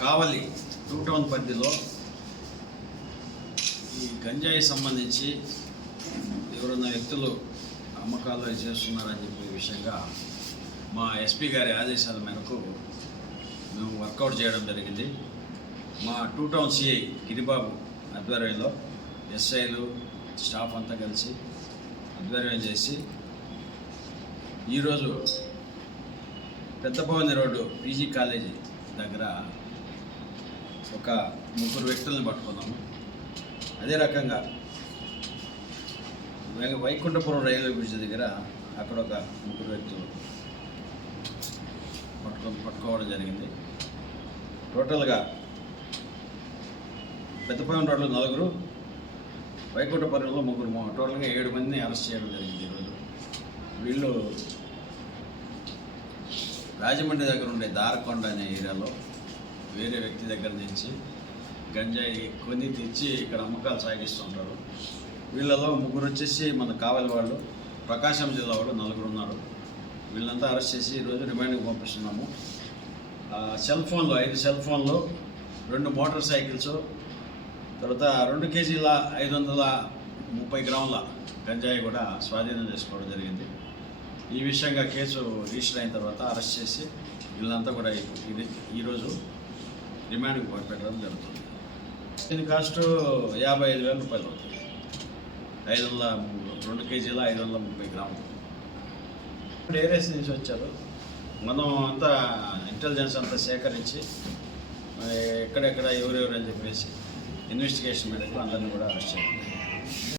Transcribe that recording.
కావలి 2 town పరిధిలో ఈ గంజాయి సంబంధించి ఎవరైనా వ్యక్తులు అమ్మకాలు చేస్తున్నారని చెప్పే విషయంగా మా ఎస్పీ గారి ఆదేశాల మేరకు మేము వర్కౌట్ చేయడం జరిగింది. మా 2 టౌన్ సిఐ గిరిబాబు ఆధ్వర్యంలో ఎస్ఐలు స్టాఫ్ అంతా కలిసి ఆధ్వర్యం చేసి ఈరోజు పెద్దపవని రోడ్డు పీజీ కాలేజీ దగ్గర ఒక 3 వ్యక్తులను పట్టుకున్నాము. అదే రకంగా వైకుంఠపురం రైల్వే బ్రిడ్జ్ దగ్గర అక్కడ ఒక 3 వ్యక్తులు పట్టుకోవడం జరిగింది. టోటల్గా పెద్దపవని రోడ్లో 4, వైకుంఠపురంలో 3, టోటల్గా 7 మందిని అరెస్ట్ చేయడం జరిగింది. ఈరోజు వీళ్ళు రాజమండ్రి దగ్గర ఉండే దారకొండ అనే ఏరియాలో వేరే వ్యక్తి దగ్గర నుంచి గంజాయి కొని తెచ్చి ఇక్కడ అమ్మకాలు సాగిస్తుంటారు. వీళ్ళలో 3 వచ్చేసి మన కావలి వాళ్ళు, ప్రకాశం జిల్లా వాళ్ళు 4 ఉన్నారు. వీళ్ళంతా అరెస్ట్ చేసి ఈరోజు రిమాండ్కి పంపిస్తున్నాము. సెల్ ఫోన్లో 5 సెల్ ఫోన్లు, 2 మోటార్ సైకిల్స్, తర్వాత 2 కేజీల 530 గ్రాముల గంజాయి కూడా స్వాధీనం చేసుకోవడం జరిగింది. ఈ విషయంగా కేసు రిజిస్టర్ అయిన తర్వాత అరెస్ట్ చేసి వీళ్ళంతా కూడా ఈరోజు రిమాండ్కి పెట్టడం జరుగుతుంది. దీని కాస్ట్ 55,000 రూపాయలు అవుతుంది. 2 కేజీల 530 గ్రాములు. ఏరియాస్ నుంచి వచ్చారు. మనం అంతా ఇంటెలిజెన్స్ అంతా సేకరించి ఎక్కడెక్కడ ఎవరెవరు అని చెప్పేసి ఇన్వెస్టిగేషన్ మేరకు అందరినీ కూడా అరెస్ట్ చేయాలి.